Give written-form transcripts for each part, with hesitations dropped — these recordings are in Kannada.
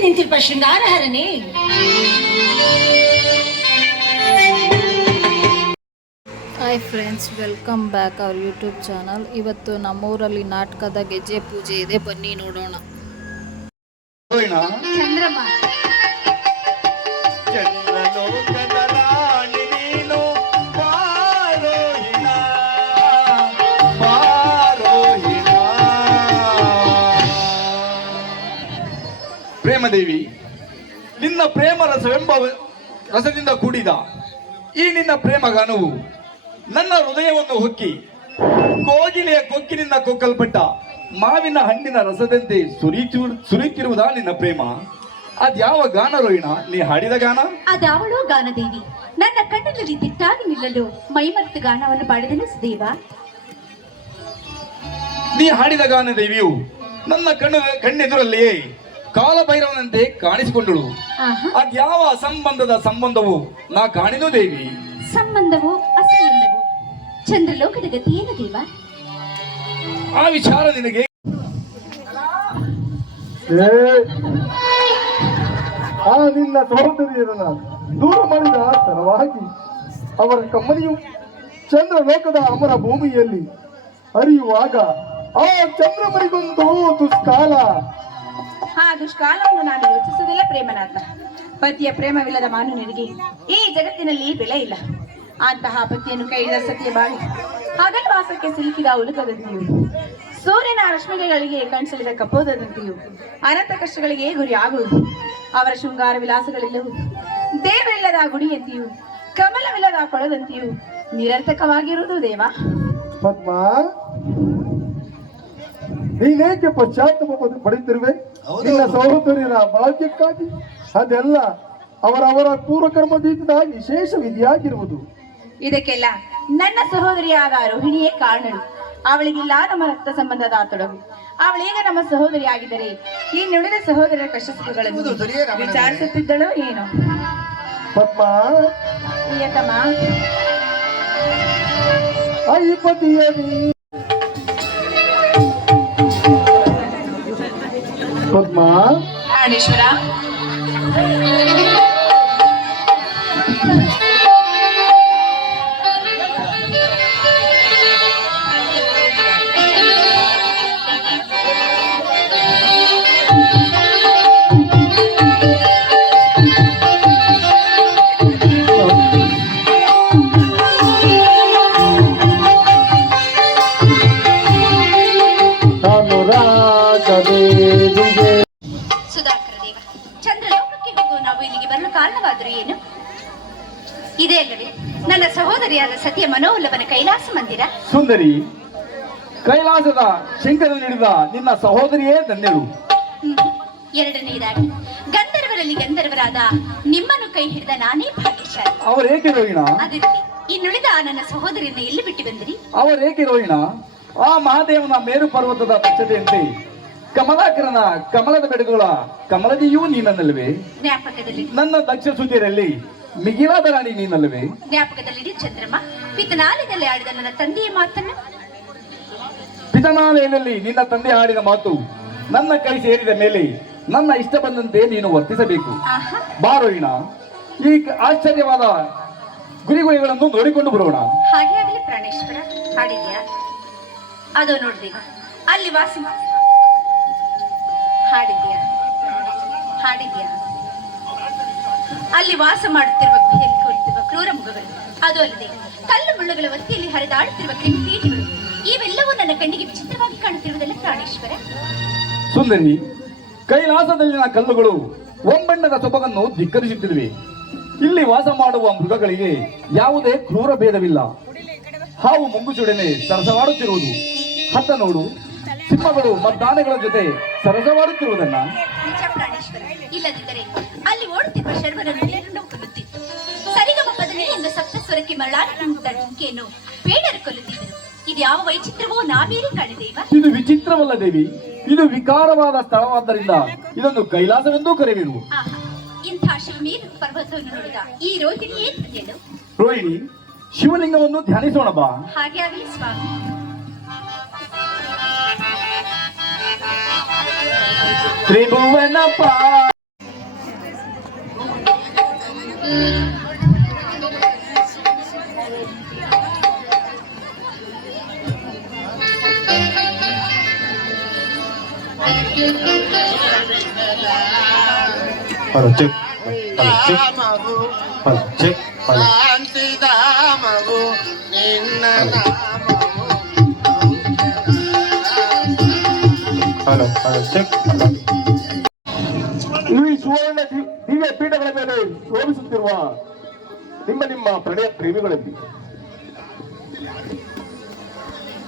ನಿಂತಿರುವ ಶೃಂಗಾರಹರನೇ. Hi friends, welcome back our YouTube channel. ಇವತ್ತು ನಮ್ಮೂರಲ್ಲಿ ನಾಟಕದ ಗೆಜ್ಜೆ ಪೂಜೆ ಇದೆ, ಬನ್ನಿ ನೋಡೋಣ. ಚಂದ್ರಮ್ಮ ಪ್ರೇಮದೇವಿ, ನಿನ್ನ ಪ್ರೇಮ ರಸದಿಂದ ಕೂಡಿದ ಈ ನಿನ್ನ ಪ್ರೇಮ ಗಾನವು ನನ್ನ ಹೃದಯವನ್ನು ಹೊಕ್ಕಿ ಕೋಗಿಲೆಯ ಕೊಕ್ಕಿನಿಂದ ಕೊಕ್ಕಲ್ಪಟ್ಟ ಮಾವಿನ ಹಣ್ಣಿನ ರಸದಂತೆ ಸುರಿಯುತ್ತಿರುವುದಾ ನಿನ್ನ ಪ್ರೇಮ? ಅದ್ಯಾವ ಗಾನ ರೋಹಿಣ, ನೀ ಹಾಡಿದ ಗಾನ? ಅದಾವಳೋ ಗಾನದೇವಿ. ನನ್ನ ಕಣ್ಣಲ್ಲಿ ದಿಟ್ಟಾಗಿ ನಿಲ್ಲಲು ಮೈಮರೆತು ಗಾನವನ್ನು ಪಾಡಿದನು ಸುದೇವ. ನೀ ಹಾಡಿದ ಗಾನ ದೇವಿಯು ನನ್ನ ಕಣ್ಣೆದುರಲ್ಲಿಯೇ ಕಾಲಭೈರವನಂತೆ ಕಾಣಿಸಿಕೊಂಡಳು. ಅದ್ಯಾವ ಅಸಂಬಂಧದ ಸಂಬಂಧವು ನಾ ಕಾಣಿದು ದೇವಿ? ಸಂಬಂಧವು ಅಸಂಬಂಧವು ಚಂದ್ರಲೋಕದ ಗತಿಯೇನು ದೇವ? ಆ ವಿಚಾರ ನಿನಗೆ ಆ ನಿನ್ನ ಸಹೋದರಿಯರನ್ನ ದೂರ ಮಾಡಿದ ತರವಾಗಿ ಅವರ ಕಮ್ಮನಿಯು ಚಂದ್ರಲೋಕದ ಅಮರ ಭೂಮಿಯಲ್ಲಿ ಹರಿಯುವಾಗ ಆ ಚಂದ್ರಮರಿಗೊಂದು ದುಷ್ಕಾಲ. ಆ ದುಷ್ಕಾಲವನ್ನು ನಾನು ಯೋಚಿಸುವುದಿಲ್ಲ ಪ್ರೇಮನಾಥ. ಪತಿಯ ಪ್ರೇಮವಿಲ್ಲದ ಮಾನವನಿಗೆ ಈ ಜಗತ್ತಿನಲ್ಲಿ ಬೆಲೆ ಇಲ್ಲ. ಅಂತಹ ಪತಿಯನ್ನು ಕೈ ಹಿಡಿದ ಸತ್ಯ ಬಾಳಿ ಹಗಲ್ವಾಸಕ್ಕೆ ಸಿಲುಕಿದ ಉಲುಕದಂತೆಯೂ ಸೂರ್ಯನ ರಶ್ಮಿಗಳಿಗೆ ಕಣ್ಸಲಿದ ಕಪ್ಪೋದಂತೆಯೂ ಅನಂತ ಕಷ್ಟಗಳಿಗೆ ಗುರಿ ಆಗುವುದು. ಅವರ ಶೃಂಗಾರ ವಿಲಾಸಗಳೆಲ್ಲವೂ ದೇವರಿಲ್ಲದ ಗುಡಿಯಂತೆಯೂ ಕಮಲವಿಲ್ಲದ ಕೊಳದಂತೆಯೂ ನಿರರ್ಥಕವಾಗಿರುವುದು ದೇವ. ಪದ್ಮ, ನೀನೇಕೆ ಪಶ್ಚಾತ್ತಾಪ ಪಡೆಯುತ್ತಿರುವೆ? ನಿನ್ನ ಸಹೋದರಿಯರ ಭಾಗ್ಯಕ್ಕಾಗಿ ಅದೆಲ್ಲ ಅವರವರ ಪೂರ್ವಕರ್ಮದಿಂದ ವಿಶೇಷ ವಿಧಿಯಾಗಿರುವುದು. ಇದಕ್ಕೆಲ್ಲ ನನ್ನ ಸಹೋದರಿಯಾದ ರೋಹಿಣಿಯೇ ಕಾರಣಳು. ಅವಳಿಗಿಲ್ಲ ನಮ್ಮ ರಕ್ತ ಸಂಬಂಧದ ತೊಡಗು. ಅವಳೀಗ ನಮ್ಮ ಸಹೋದರಿ ಆಗಿದ್ದರೆ ಈ ನುಡಿದ ಸಹೋದರರ ಕಷ್ಟ ಸುಖಗಳನ್ನು ವಿಚಾರಿಸುತ್ತಿದ್ದಳು ಏನು? ಪದ್ಮ, ಪ್ರಿಯತಮ, ಪದ್ಮ, ಪ್ರಾಣೇಶ್ವರ, ಸುಧಾಕರ ದೇವ, ಚಂದ್ರಲೋಕಕ್ಕೆ ಹೋಗುವ ನಾವು ಇಲ್ಲಿಗೆ ಬರಲು ಕಾರಣವಾದರೂ ಏನು? ಇದೇ ಅಲ್ಲವೇ ನನ್ನ ಸಹೋದರಿಯಾದ ಸತಿಯ ಮನೋಲ್ಲವನ ಕೈಲಾಸ ಮಂದಿರ? ಸುಂದರಿ, ಕೈಲಾಸದ ಶಂಕರ ನೀಡಿದ ನಿನ್ನ ಸಹೋದರಿಯೇ ಧನ್ಯರು. ಎರಡನೆಯದಾಗಿ ಗಂಧರ್ವರಲ್ಲಿ ಗಂಧರ್ವರಾದ ನಿಮ್ಮನ್ನು ಕೈ ಹಿಡಿದ ನಾನೇ ಭಾಗ್ಯಶಾಲಿ. ಅವರೇಕೆ ರೋಹಿಣ? ಅದಿರಲಿ, ಇನ್ನುಳಿದ ನನ್ನ ಸಹೋದರಿಯನ್ನು ಎಲ್ಲಿ ಬಿಟ್ಟು ಬಂದಿರಿ? ಅವರೇಕೆ ರೋಹಿಣ? ಆ ಮಹಾದೇವನ ಮೇರು ಪರ್ವತದ ಪಚ್ಚತೆಯಂತೆ ಕಮಲಾಕರನ ಕಮಲದ ಬೆಡಗುಳ ಕಮಲದಿಯೂ ನೀನಲ್ಲವೇ? ಜ್ಞಾಪಕದಲ್ಲಿ. ನನ್ನ ದಕ್ಷ ಸುದ್ದಿಯಲ್ಲಿ ಮಿಗಿಲಾದ ರಾಣಿ ನೀನಲ್ಲವೇ? ಜ್ಞಾಪಕದಲ್ಲಿ ಚಂದ್ರಮ್ಮ. ಪಿತನಾಲಯದಲ್ಲಿ ಆಡಿದ ನನ್ನ ತಂದೆಯ ಮಾತನ್ನು? ಪಿತನಾಲಯದಲ್ಲಿ ನಿನ್ನ ತಂದೆ ಆಡಿದ ಮಾತು ನನ್ನ ಕೈ ಸೇರಿದ ಮೇಲೆ ನನ್ನ ಇಷ್ಟ ಬಂದಂತೆ ನೀನು ವರ್ತಿಸಬೇಕು. ಬಾರೋಹಿಣ, ಈ ಆಶ್ಚರ್ಯವಾದ ಗುರಿಗುರಿಗಳನ್ನು ನೋಡಿಕೊಂಡು ಬರೋಣ. ಹಾಗೆ ಆಗಲಿ ಪ್ರಾಣೇಶ್ವರ. ಹಾಡಿದ್ಯಾ? ಅದು ನೋಡ್ದೀಗ ಅಲ್ಲಿ ವಾಸಿ ಹಾಡಿದ್ಯಾ? ಹಾಡಿದ್ಯಾ? ಅಲ್ಲಿ ವಾಸ ಮಾಡುತ್ತಿರುವ ಗುಹೆಯಲ್ಲಿ ಕುಳಿತಿರುವ ಕ್ರೂರ ಮುಖಗಳು, ಅದು ಅಲ್ಲದೆ ಕಲ್ಲು ಮುಳ್ಳುಗಳ ಒತ್ತಿಯಲ್ಲಿ ಹರಿದಾಡುತ್ತಿರುವ ಕ್ರಿಮಿಕೀಟಗಳು, ಇವೆಲ್ಲವೂ ನನ್ನ ಕಣ್ಣಿಗೆ ವಿಚಿತ್ರವಾಗಿ ಕಾಣುತ್ತಿರುವುದಲ್ಲ ಪ್ರಾಣೇಶ್ವರ? ಸುಂದರಿ, ಕೈಲಾಸದಲ್ಲಿನ ಕಲ್ಲುಗಳು ಒಂಬಣ್ಣದ ಸೊಬಗನ್ನು ಧಿಕ್ಕರಿಸುತ್ತಿರುವೆ. ಇಲ್ಲಿ ವಾಸ ಮಾಡುವ ಮೃಗಗಳಿಗೆ ಯಾವುದೇ ಕ್ರೂರ ಭೇದವಿಲ್ಲ. ಹಾವು ಮುಂಗುಚುಡನೆ ಸರಸವಾಡುತ್ತಿರುವುದು, ಹತ್ತ ನೋಡು, ಸಿಂಹಗಳು ಮದ್ದಾನೆಗಳ ಜೊತೆ ಸರಸವಾಡುತ್ತಿರುವುದನ್ನ. ನಿಜ ಪ್ರಾಣೇಶ್ವರ. ಇಲ್ಲದಿದ್ದರೆ ಅಲ್ಲಿ ಓಡುತ್ತಿರುವ ಶರ್ವರನ್ನು ನೀರನ್ನು ಕೊಲ್ಲುತ್ತಿತ್ತು. ಸರಿಗಮ ಪದನಿ ಎಂದು ಸಪ್ತಸ್ವರಕ್ಕೆ ಮರಳಾಡಿದ ಜಿಂಕೆಯನ್ನು ಬೇಡರು ಕೊಲ್ಲುತ್ತಿದ್ದರು. ಇದು ಯಾವ ವೈಚಿತ್ರವೋ ನಾ ಬೇರೆ ಕಾಣಿದೇವ? ಇದು ವಿಚಿತ್ರವಲ್ಲ ದೇವಿ, ಇದು ವಿಕಾರವಾದ ಸ್ಥಳವಾದ್ದರಿಂದ ಇದನ್ನು ಕೈಲಾಸವೆಂದೂ ಕರೆಯುವರು. ಇಂಥ ಶಿವಮೇರು ಪರ್ವತವನ್ನು ನೋಡಿದ ಈ ರೋಹಿಣಿಯೇ ಧನ್ಯಳು. ರೋಹಿಣಿ, ಶಿವಲಿಂಗವನ್ನು ಧ್ಯಾನಿಸೋಣ ಬಾ. ಹಾಗೆ ಆಗಲಿ ಸ್ವಾಮಿ. ತ್ರಿಭುವನ ಹಲೋ ಚೆಕ್ ಹಲೋ ಚೆಕ್ ನಾಮವು ಹಲೋ ಚೆಕ್ ಹಲೋ ಶಾಂತಿಧಾಮವು ನಿನ್ನ ನಾಮವು ಹಲೋ ಹಲೋ ಚೆಕ್ ಹಲೋ ಈ ಸುವರ್ಣ ದಿವ್ಯ ಪೀಠಗಳ ಮೇಲೆ ಶೋಭಿಸುತ್ತಿರುವ ನಿಮ್ಮ ಪ್ರಣಯ ಪ್ರೇಮಿಗಳಲ್ಲಿ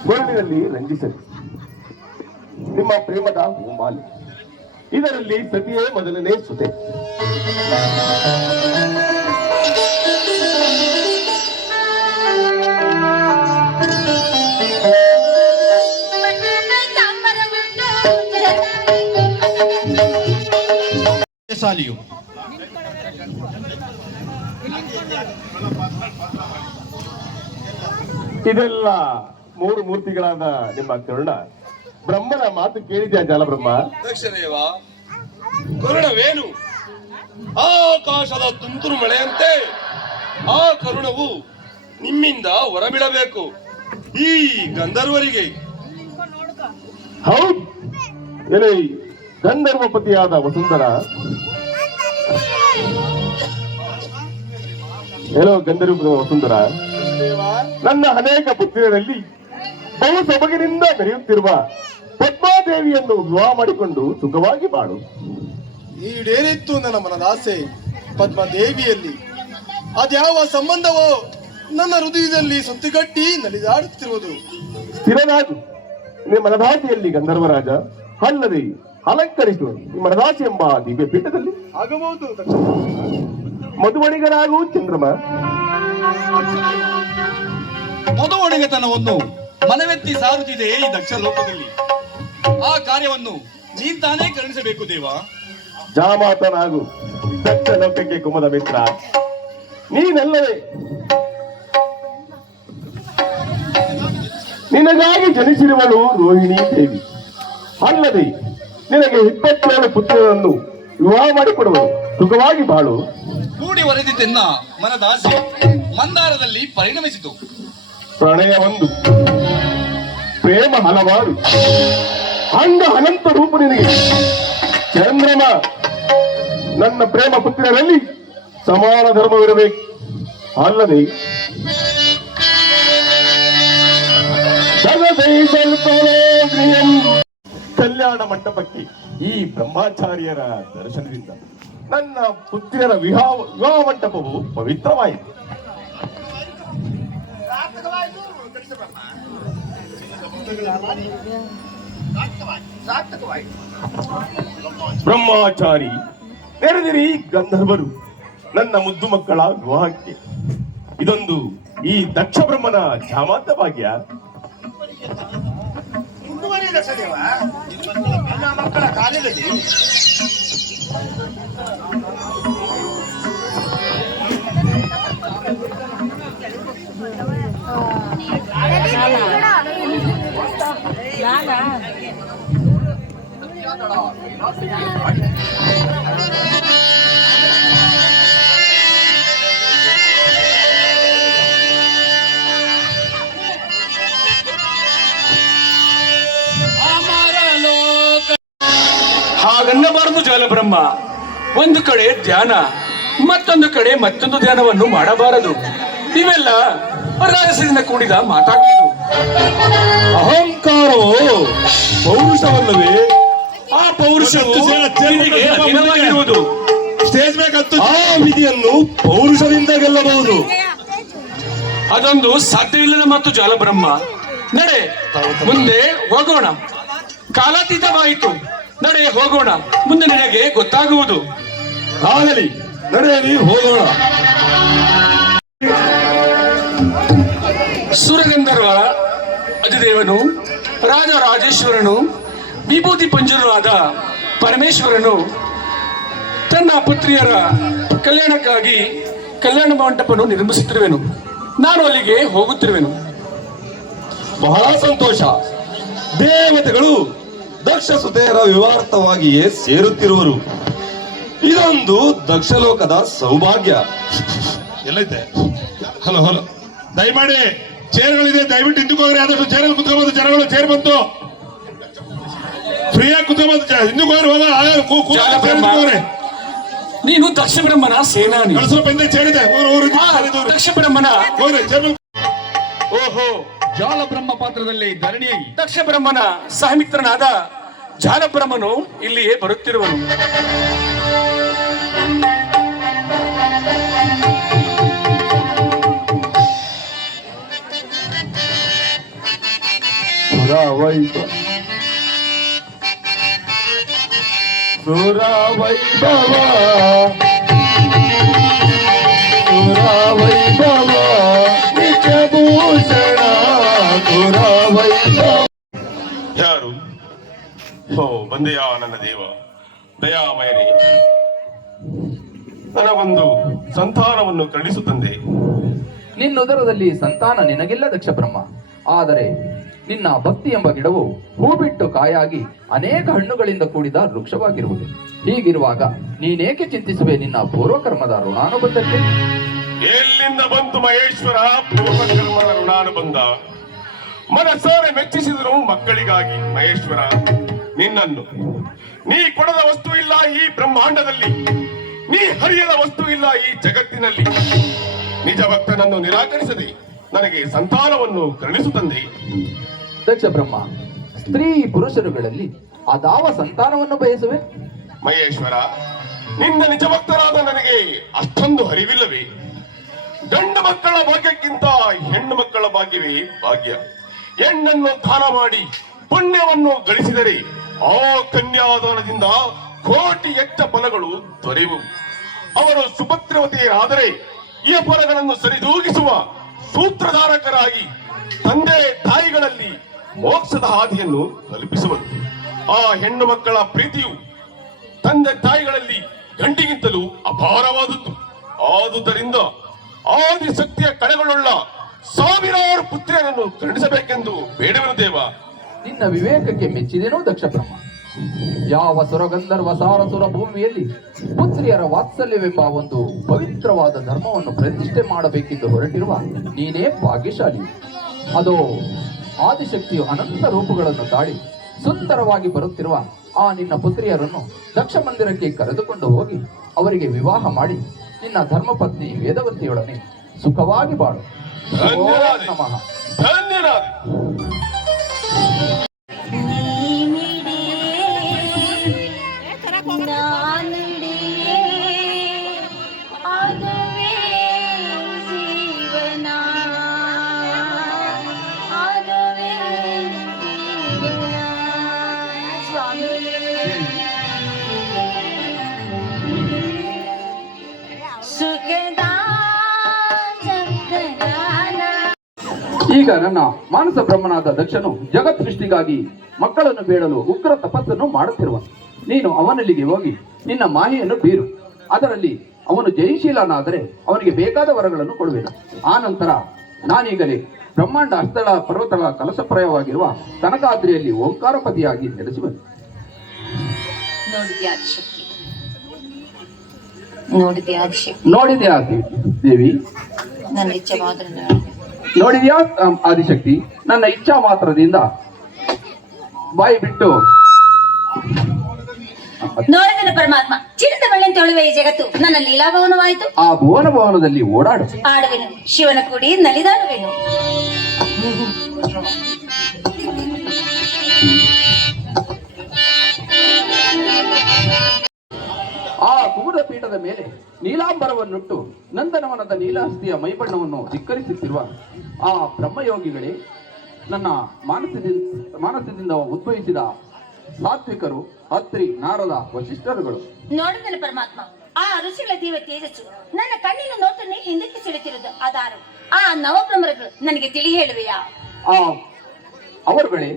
ಗೋಳಿನಲ್ಲಿ ರಂಜಿಸಲಿ ನಿಮ್ಮ ಪ್ರೇಮದ ಹೂಮಾಲೆ. ಇದರಲ್ಲಿ ಸತಿಯೇ ಮೊದಲನೇ ಸುತೆ. ಸಾಲಿಯು ಇದೆಲ್ಲ ಮೂರು ಮೂರ್ತಿಗಳಾದ ನಿಮ್ಮ ಕರುಣ ಬ್ರಹ್ಮನ ಮಾತು ಕೇಳಿದ್ಯಾ ಜಾಲಬ್ರಹ್ಮ? ದಕ್ಷದೇವ, ಕರುಣವೇನು? ಆಕಾಶದ ತುಂತುರು ಮಳೆಯಂತೆ ಆ ಕರುಣವು ನಿಮ್ಮಿಂದ ಹೊರಬಿಡಬೇಕು ಈ ಗಂಧರ್ವರಿಗೆ. ಹೌದು, ಎಲೆ ಗಂಧರ್ವಪತಿಯಾದ ವಸುಂಧರ, ಎಲ್ಲೋ ಗಂಧರ್ವ ವಸುಂಧರ, ನನ್ನ ಅನೇಕ ಪುತ್ರಿಯರಲ್ಲಿ ಬಹು ಸೊಬಗಿನಿಂದ ಬೆರೆಯುತ್ತಿರುವ ಪದ್ಮಾದೇವಿಯನ್ನು ವಿವಾಹ ಮಾಡಿಕೊಂಡು ಸುಖವಾಗಿ ಬಾಳು. ಈಡೇರಿತ್ತು ನನ್ನ ಮನದಾಸೆ ಪದ್ಮದೇವಿಯಲ್ಲಿ. ಅದ್ಯಾವ ಸಂಬಂಧವೋ ನನ್ನ ಹೃದಯದಲ್ಲಿ ಸುತ್ತಿಗಟ್ಟಿ ನಲಿದಾಡುತ್ತಿರುವುದು. ಸ್ಥಿರನಾಗು ನಿಮ್ಮ ಮನದಾಸೆಯಲ್ಲಿ ಗಂಧರ್ವರಾಜ, ಅಲ್ಲದೆ ಅಲಂಕರಿಸುವ ನಿಮ್ಮ ಮನದಾಸೆ ಎಂಬ ದಿವ್ಯ ಪೀಠದಲ್ಲಿ ಆಗಬಹುದು. ಮಧುವಣಿಗರಾಗು ಚಂದ್ರಮ. ಮಧುವೊಡೆಗೆತನವನ್ನು ಮನವೆತ್ತಿ ಸಾರುತ್ತಿದೆ ಈ ದಕ್ಷ ಲೋಕದಲ್ಲಿ. ಆ ಕಾರ್ಯವನ್ನು ನೀನ್ ತಾನೇ ಕರುಣಿಸಬೇಕು ದೇವ. ಜಾಮಾತನಾಗು ದಕ್ಷ ಲೋಕಕ್ಕೆ ಕುಮದ ಮಿತ್ರ. ನೀನೆಲ್ಲವೇ ನಿನಗಾಗಿ ಜನಿಸಿರುವಳು ರೋಹಿಣಿ ದೇವಿ, ಅಲ್ಲದೆ ನಿನಗೆ 27 ಪುತ್ರರನ್ನು ವಿವಾಹ ಮಾಡಿಕೊಡುವರು. ಸುಖವಾಗಿ ಬಾಳು. ಕೂಡಿ ಒರೆದಿದ್ದೆನ್ನ ಮನದಾಸೆ ಮಂದಾರದಲ್ಲಿ ಪರಿಣಮಿಸಿತು. ಪ್ರಣಯ ಒಂದು, ಪ್ರೇಮ ಹಲವಾರು, ಅಂಗ ಅನಂತ ರೂಪ ನಿನಗೆ ಚಂದ್ರಮ. ನನ್ನ ಪ್ರೇಮ ಪುತ್ರರಲ್ಲಿ ಸಮಾನ ಧರ್ಮವಿರಬೇಕು, ಅಲ್ಲದೆ ಕಲ್ಯಾಣ ಮಂಟಪಕ್ಕೆ ಈ ಬ್ರಹ್ಮಾಚಾರ್ಯರ ದರ್ಶನದಿಂದ ನನ್ನ ಪುತ್ರಿಯರ ವಿವಾಹ ಮಂಟಪವು ಪವಿತ್ರವಾಯಿತು. ಬ್ರಹ್ಮಾಚಾರಿ ನೆರೆದಿರಿ ಗಂಧರ್ವರು ನನ್ನ ಮುದ್ದು ಮಕ್ಕಳ ವಿವಾಹಕ್ಕೆ. ಇದೊಂದು ಈ ದಕ್ಷ ಬ್ರಹ್ಮನ ಜಾಮಾಂತ ಭಾಗ್ಯ. ಮುಂದುವರಿದ ದಕ್ಷದೇವ, ನಮ್ಮ ಮಕ್ಕಳ ಕಾರ್ಯದಲ್ಲಿ ಹಾಗನ್ನಬಾರದು ಜಾಲಬ್ರಹ್ಮ. ಒಂದು ಕಡೆ ಧ್ಯಾನ, ಮತ್ತೊಂದು ಕಡೆ ಮತ್ತೊಂದು ಧ್ಯಾನವನ್ನು ಮಾಡಬಾರದು. ಇವೆಲ್ಲ ರಹಸ್ಯದಿಂದ ಕೂಡಿದ ಮಾತಾಡುವುದು. ಅಹಂಕಾರವು ಪೌರುಷವಲ್ಲವೇ? ಆ ಪೌರುಷವು ವಿಧಿಗೆ ಅಧೀನವಾಗಿರುವುದು. ಸ್ಟೇಜ್ ಬೇಕಂತೂ ಆ ವಿಧಿಯನ್ನು ಪೌರುಷದಿಂದ ಗೆಲ್ಲಬಹುದು. ಅದೊಂದು ಸಾಧ್ಯವಿಲ್ಲದ ಮತ್ತು ಜಾಲಬ್ರಹ್ಮ. ನಡೆ, ಮುಂದೆ ಹೋಗೋಣ. ಕಾಲಾತೀತವಾಯಿತು, ನಡೆ ಹೋಗೋಣ. ಮುಂದೆ ನಿನಗೆ ಗೊತ್ತಾಗುವುದು. ಆಗಲಿ, ನಡೆಯಲಿ, ಹೋಗೋಣ. ಸುರಗಂಧರ್ವ ಅಧಿದೇವನು, ರಾಜರಾಜೇಶ್ವರನು, ವಿಭೂತಿ ಪಂಜರನಾದ ಪರಮೇಶ್ವರನು ತನ್ನ ಪುತ್ರಿಯರ ಕಲ್ಯಾಣಕ್ಕಾಗಿ ಕಲ್ಯಾಣ ಮಂಟಪವನ್ನು ನಿರ್ಮಿಸುತ್ತಿರುವೆನು. ನಾನು ಅಲ್ಲಿಗೆ ಹೋಗುತ್ತಿರುವೆನು. ಬಹಳ ಸಂತೋಷ. ದೇವತೆಗಳು ದಕ್ಷ ಸುತೆಯರ ವಿವಾರ್ಥವಾಗಿಯೇ ಸೇರುತ್ತಿರುವರು. ಇದೊಂದು ದಕ್ಷಲೋಕದ ಸೌಭಾಗ್ಯ. ಎಲ್ಲೈತೆ? ಹಲೋ ಹಲೋ, ದಯಮಾಡಿ ಚೇರ್ಗಳಿದೆ, ದಯವಿಟ್ಟು ಹಿಂದಕ್ಕೆ ಆದಷ್ಟು ಚೇರಲ್ಲಿ ಕುತ್ಕೋಬಹುದು. ಜನಗಳು ಚೇರ್ ಬಂತು, ಫ್ರೀಯಾಗಿ ಕುತ್ಕೋಬಹುದು. ಹಿಂದಕ್ಕೆ ಹೋಗ್ರಿ. ನೀನು ದಕ್ಷ ಬ್ರಹ್ಮನ ಸೇನಾನಿ. ಸ್ವಲ್ಪ ಹಿಂದೆ ಚೇರಿದೆ, ದಕ್ಷ ಬ್ರಹ್ಮನ ಹೋಗ್ರಿ ಚೇರ್. ಓಹೋ, ಜಾಲ ಬ್ರಹ್ಮ ಪಾತ್ರದಲ್ಲಿ ಧರಣಿಯೈ ದಕ್ಷ ಬ್ರಹ್ಮನ ಸಹಮಿತ್ರನಾದ ಜಾಲಬ್ರಹ್ಮನು ಇಲ್ಲಿಯೇ ಬರುತ್ತಿರುವನು. ಯಾರು? ಓ ಬಂದೆಯ ನನ್ನ ದೇವ, ದಯಾಮಯನೇ, ನನಗೊಂದು ಸಂತಾನವನ್ನು ಕರುಣಿಸು ತಂದೆ. ನಿನ್ನುದರದಲ್ಲಿ ಸಂತಾನ ನಿನಗಿಲ್ಲ ದಕ್ಷ ಬ್ರಹ್ಮ. ಆದರೆ ನಿನ್ನ ಭಕ್ತಿ ಎಂಬ ಗಿಡವು ಹೂ ಬಿಟ್ಟು ಕಾಯಾಗಿ ಅನೇಕ ಹಣ್ಣುಗಳಿಂದ ಕೂಡಿದ ವೃಕ್ಷವಾಗಿರುವುದು. ಹೀಗಿರುವಾಗ ನೀನೇಕೆ ಚಿಂತಿಸುವೆ ನಿನ್ನ ಪೂರ್ವಕರ್ಮದ ಋಣಾನುಬಂಧಕ್ಕೆ? ಎಲ್ಲಿಂದ ಬಂತು ಮಹೇಶ್ವರ ಪೂರ್ವಕರ್ಮದ ಋಣಾನುಬಂಧ? ಮನಸಾರೆ ಮೆಚ್ಚಿಸಿದರು ಮಕ್ಕಳಿಗಾಗಿ ಮಹೇಶ್ವರ ನಿನ್ನನ್ನು. ನೀ ಕೊಡದ ವಸ್ತು ಇಲ್ಲ ಈ ಬ್ರಹ್ಮಾಂಡದಲ್ಲಿ, ನೀ ಹರಿಯದ ವಸ್ತು ಇಲ್ಲ ಈ ಜಗತ್ತಿನಲ್ಲಿ. ನಿಜ ಭಕ್ತನನ್ನು ನಿರಾಕರಿಸದೆ ನನಗೆ ಸಂತಾನವನ್ನು ಕರುಣಿಸು ತಂದೆ. ದಕ್ಷ ಬ್ರಹ್ಮ, ಸ್ತ್ರೀ ಪುರುಷರುಗಳಲ್ಲಿ ಅದಾವ ಸಂತಾನವನ್ನು ಬಯಸುವೆ? ಮಹೇಶ್ವರ, ನಿನ್ನ ನಿಜ ಭಕ್ತರಾದ ನನಗೆ ಅಷ್ಟೊಂದು ಹರಿವಿಲ್ಲವೇ? ಗಂಡು ಮಕ್ಕಳ ಭಾಗ್ಯಕ್ಕಿಂತ ಹೆಣ್ಣು ಮಕ್ಕಳ ಭಾಗ್ಯವೇ ಭಾಗ್ಯ. ಹೆಣ್ಣನ್ನು ದಾನ ಮಾಡಿ ಪುಣ್ಯವನ್ನು ಗಳಿಸಿದರೆ ಆ ಕನ್ಯಾದಾನದಿಂದ ಕೋಟಿ ಹೆಚ್ಚ ಫಲಗಳು ದೊರೆಯುವು. ಅವರು ಸುಪತ್ರವತಿಯರಾದರೆ ಈ ಫಲಗಳನ್ನು ಸರಿದೂಗಿಸುವ ಸೂತ್ರಧಾರಕರಾಗಿ ತಂದೆ ತಾಯಿಗಳಲ್ಲಿ ಮೋಕ್ಷದ ಹಾದಿಯನ್ನು ಕಲ್ಪಿಸುವರು. ಆ ಹೆಣ್ಣು ಮಕ್ಕಳ ಪ್ರೀತಿಯು ತಂದೆ ತಾಯಿಗಳಲ್ಲಿ ಗಂಡಿಗಿಂತಲೂ ಅಪಾರವಾದದ್ದು. ಆದುದರಿಂದ ಆದಿಶಕ್ತಿಯ ಕಳೆಗಳುಳ್ಳ ಸಾವಿರಾರು ಪುತ್ರಿಯರನ್ನು ಕರುಣಿಸಬೇಕೆಂದು ಬೇಡುವೆನು ದೇವ. ನಿನ್ನ ವಿವೇಕಕ್ಕೆ ಮೆಚ್ಚಿದೇನೋ ದಕ್ಷ ಬ್ರಹ್ಮ. ಯಾವ ಸುರಗಂಧರ್ವ ಸಾರಸುರ ಭೂಮಿಯಲ್ಲಿ ಪುತ್ರಿಯರ ವಾತ್ಸಲ್ಯವೆಂಬ ಒಂದು ಪವಿತ್ರವಾದ ಧರ್ಮವನ್ನು ಪ್ರತಿಷ್ಠೆ ಮಾಡಬೇಕೆಂದು ಹೊರಟಿರುವ ನೀನೇ ಭಾಗ್ಯಶಾಲಿ. ಅದೋ ಆದಿಶಕ್ತಿಯು ಅನಂತ ರೂಪಗಳನ್ನು ತಾಳಿ ಸುಂದರವಾಗಿ ಬರುತ್ತಿರುವ ಆ ನಿನ್ನ ಪುತ್ರಿಯರನ್ನು ದಕ್ಷ ಮಂದಿರಕ್ಕೆ ಕರೆದುಕೊಂಡು ಹೋಗಿ ಅವರಿಗೆ ವಿವಾಹ ಮಾಡಿ ನಿನ್ನ ಧರ್ಮಪತ್ನಿ ವೇದವತಿಯೊಡನೆ ಸುಖವಾಗಿ ಬಾಳು. ಧನ್ಯರಾದ. ನಮಃ. ಧನ್ಯರಾದ. ಈಗ ನನ್ನ ಮಾನಸ ಬ್ರಹ್ಮನಾದ ದಕ್ಷನು ಜಗತ್ ಸೃಷ್ಟಿಗಾಗಿ ಮಕ್ಕಳನ್ನು ಬೇಡಲು ಉಗ್ರ ತಪಸ್ಸನ್ನು ಮಾಡುತ್ತಿರುವನು. ನೀನು ಅವನಲ್ಲಿಗೆ ಹೋಗಿ ನಿನ್ನ ಮಾಯೆಯನ್ನು ಬೀರು. ಅದರಲ್ಲಿ ಅವನು ಜಯಶೀಲನಾದರೆ ಅವನಿಗೆ ಬೇಕಾದ ವರಗಳನ್ನು ಕೊಡುವೆನು. ಆ ನಂತರ ನಾನೀಗಲೇ ಬ್ರಹ್ಮಾಂಡ ಅಸ್ಥಳ ಪರ್ವತಗಳ ಕಲಶಪ್ರಾಯವಾಗಿರುವ ಕನಕಾದ್ರಿಯಲ್ಲಿ ಓಂಕಾರಪತಿಯಾಗಿ ನೆಲೆಸುವನು. ನೋಡಿದ್ಯಾ ದೇವಿ? ನನ್ನ ಇಚ್ಛೆ ಮಾತ್ರ ನೋಡಿದ್ಯಾ ಆದಿಶಕ್ತಿ? ನನ್ನ ಇಚ್ಛಾ ಮಾತ್ರದಿಂದ ಬಾಯಿ ಬಿಟ್ಟು ನೋಡಿದನು ಪರಮಾತ್ಮ. ಚಿನ್ನದ ಬಳ್ಳಿಯಂತೆ ಉಳಿವೆ ಈ ಜಗತ್ತು ನನ್ನ ಲೀಲಾಭವನವಾಯಿತು. ಆ ಭುವನ ಭವನದಲ್ಲಿ ಓಡಾಡು. ಆಡುವೆನು, ಶಿವನ ಕೂಡಿ ನಲಿದಾಡುವೆನು. ಆ ಕುಗುಡ ಪೀಠದ ಮೇಲೆ ನೀಲಾಂಬರವನ್ನುಟ್ಟು ನಂದನವನದ ನೀಲಹಸ್ತಿಯ ಮೈಬಣ್ಣವನ್ನು ಧಿಕ್ಕರಿಸುತ್ತಿರುವ ಆ ಬ್ರಹ್ಮಯೋಗಿಗಳೇ ನನ್ನ ಮಾನಸದಿಂದ ಉದ್ಭವಿಸಿದ ಸಾತ್ವಿಕರು, ಅತ್ರಿ, ನಾರದ, ವಶಿಷ್ಠರುಗಳು. ನೋಡಿದನು ಪರಮಾತ್ಮ. ಆ ಋಷಿಗಳ ದಿವ್ಯ ತೇಜಸ್ಸು ನನ್ನ ಕಣ್ಣಿನ ನೋಟನ್ನೇ ಹಿಂದಕ್ಕೆ ಸೆಳೆತಿರುವುದು ಅದಾರು ಆ ನವಬ್ರಹ್ಮರುಗಳು ನನಗೆ ತಿಳಿ ಹೇಳುವೆಯಾ? ಅವರುಗಳೇ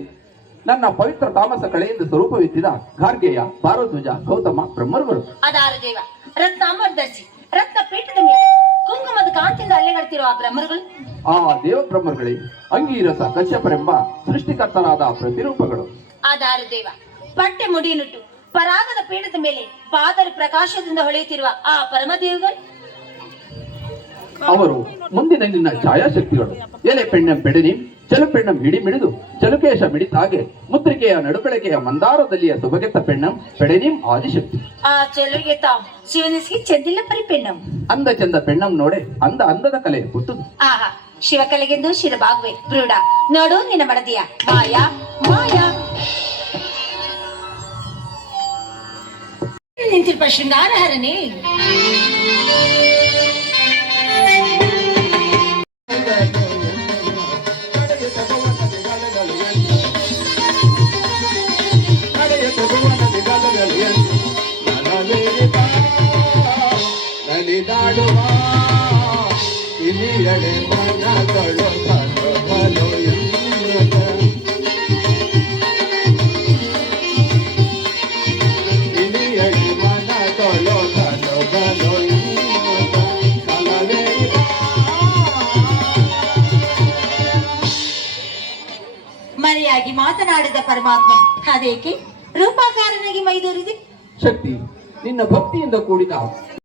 ನನ್ನ ಪವಿತ್ರ ತಾಮಸ ಕಳೆಯಿಂದ ಸ್ವರೂಪವೆತ್ತಿದ ಗಾರ್ಗೆಯ, ಭಾರದ್ವಾಜ, ಗೌತಮ ಬ್ರಹ್ಮರುಗಳು. ಅದಾರು ದೇವ ರತ್ನಾಂಬರ ಧರಿಸಿ ರತ್ನ ಪೀಠದ ಮೇಲೆ ಕುಂಕುಮದ ಕಾಂತಿಯಿಂದ ಅಲೆಗಡ್ತಿರುವ ಆ ಬ್ರಹ್ಮರುಗಳು. ಆ ದೇವ ಬ್ರಹ್ಮರುಗಳೇ ಅಂಗೀರಸ, ಕಶ್ಯಪರೆಂಬ ಸೃಷ್ಟಿಕರ್ತರಾದ ಪ್ರತಿರೂಪಗಳು. ಅದಾರು ದೇವ ಪಟ್ಟೆ ಮುಡಿಯನ್ನುಟ್ಟು ಪರಾಗದ ಪೀಠದ ಮೇಲೆ ಪಾದರ ಪ್ರಕಾಶದಿಂದ ಹೊಳೆಯುತ್ತಿರುವ ಆ ಪರಮದೇವಗಳು. ಅವರು ಮುಂದಿನ ನಿನ್ನ ಛಾಯಾಶಕ್ತಿಗಳು. ಎಲೆ ಪೆಣ್ಣಂ ಪೆಡನಿಂ ಚಲುಪೆಣ್ಣಂ ಹಿಡಿಮಿಡಿದು ಚಲುಕೇಶ ಮಿಡಿತಾಗೆ ಮುದ್ರಿಕೆಯ ನಡುಬೆಳಕೆಯ ಮಂದಾರದಲ್ಲಿಯ ಸೊಬಗೆತ್ತ ಪೆಣ್ಣಂ ಪೆಡನಿಂ ಆದಿಶಕ್ತಿ. ಆ ಚೆಲುಗೆತ ಶಿವನಿಸ್ಗೆ ಚೆಂದಿಲ್ಲ ಪರಿ ಪೆಣ್ಣಂ. ಅಂದ ಚಂದ ಪೆಣ್ಣಂ ನೋಡೆ ಅಂದದ ಕಲೆ ಹುಟ್ಟುದು. ಆಹಾ ಶಿವಕಲೆಗೆಂದು ಶಿರಬಾಗುವೆ ಬ್ರೂಡ ನೋಡು ನಿನ್ನ ಮಡದಿಯ ಮಾಯಾ ಮಾಯಾ ನಿಂತಿರುವ ಶೃಂಗಾರಹರನೇ. ಮರೆಯಾಗಿ ಮಾತನಾಡಿದ ಪರಮಾತ್ಮ ಅದೇಕೆ ರೂಪಾಕಾರನಾಗಿ ಮೈದೂರಿದೆ? ಶಕ್ತಿ, ನಿನ್ನ ಭಕ್ತಿಯಿಂದ ಕೂಡಿದ